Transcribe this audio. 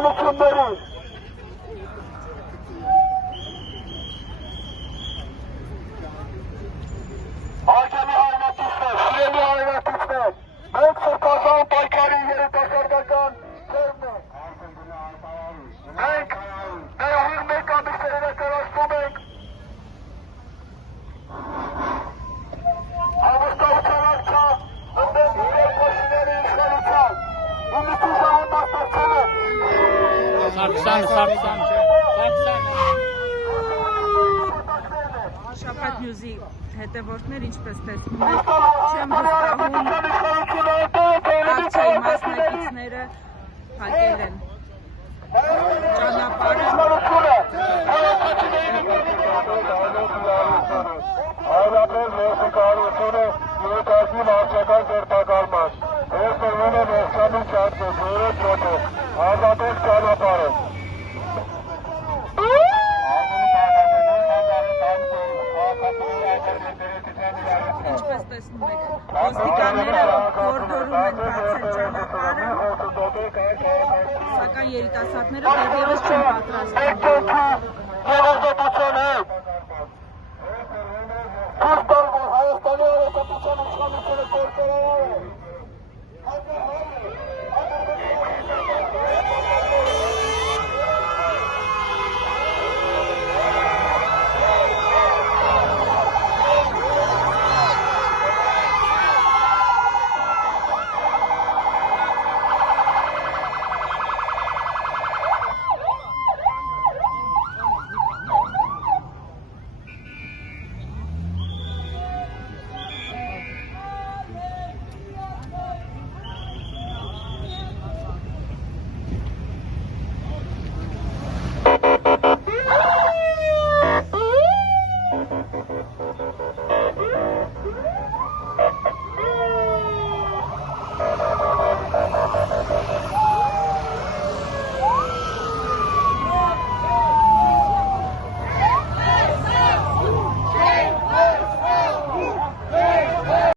իշխանություններին։ Հարգելի հայրենիքներ, սիրելի հայրենիքներ, մենք սրբազան պայքարի երիտասարդական ձևն ենք։ Մենք նայողին մեկ ամիսը հրատարակում ենք հավաստարության արքա ընդդեմ իրեր կոշիների իշխանության։ Իմիջի ժամանտաստացել է։ Շաբաթ նյուզի հետևորդներ, ինչպես տեսնում եք, չեմ վստահում ակցիայի մասնակիցները հակել են ճանապարհը։ Հայրապետ ներկայությունը երիտասարդի մարզական կերպակալման։ Ես տրվում եմ ողջամին չացել, որը ծոտը, ազատող ճանապարհը։ Ինչպես տեսնում եք, ոստիկանները հորդորում են բացել ճանապարհը, սակայն երիտասարդները դեռևս չեն պատրաստվում։